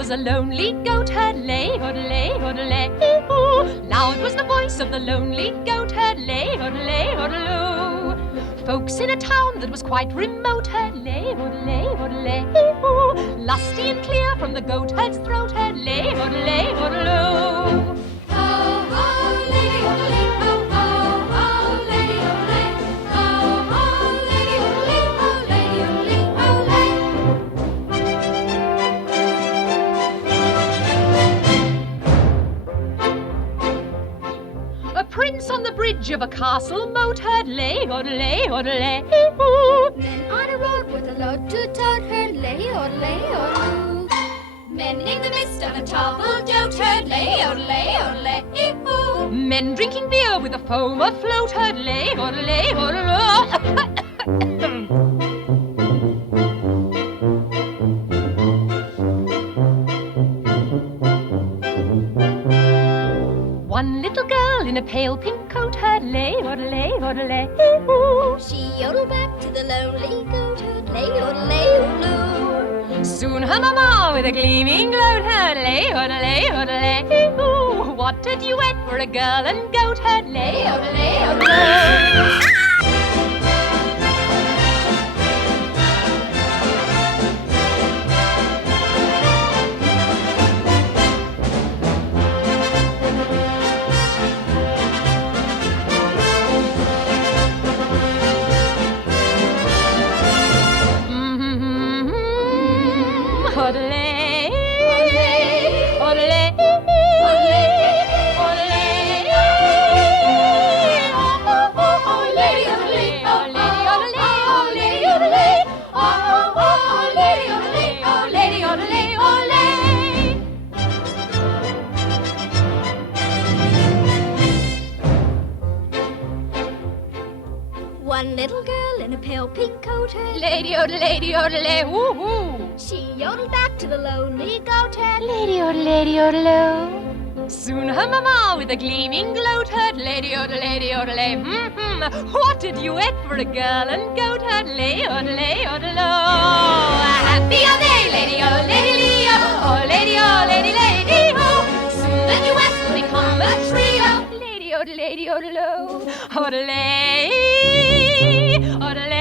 was a lonely goat herd, lay, odelay, odelay, ooh. Loud was the voice of the lonely goat herd, lay, odelay, odeloo. Folks in a town that was quite remote heard, lay, odelay, odelay, ooh. Lusty and clear from the goat herd's throat heard, lay, odelay, odeloo. Prince on the bridge of a castle moat heard, lay, odelay, odelay, ooh. Men on a road with a load to tote heard, lay, odelay, odeloo. Men in the midst of a table d'oat heard, lay, odelay, odelay, ooh. Men drinking beer with a foam afloat heard, lay, odelay, odeloo. One little girl in a pale pink coat heard, lay, odelay, odelay, ooh. She yodeled back to the lonely goat herd, lay, odelay, odeloo. Soon her mamma with a gleaming gloat heard, lay, odelay, odelay, ooh. What a duet for a girl and goat heard, lay, odelay, odelay. Odelay, odelay, One little girl in a pale pink coat heard, lady, odelay, odelay, woo-hoo. she yodeled back to the lonely goat herd, Lady, odelay, odelay. Soon her mamma with a gleaming gloat heard, lady, odelay, odelay, What a duet for a girl and goat heard, lay, odelay, odelay. Happy all day, lady, oh, lady, Leo, oh, lady, lady, ho. Soon the duet will become a trio, lady, odelay, odelay, odelay, odelay.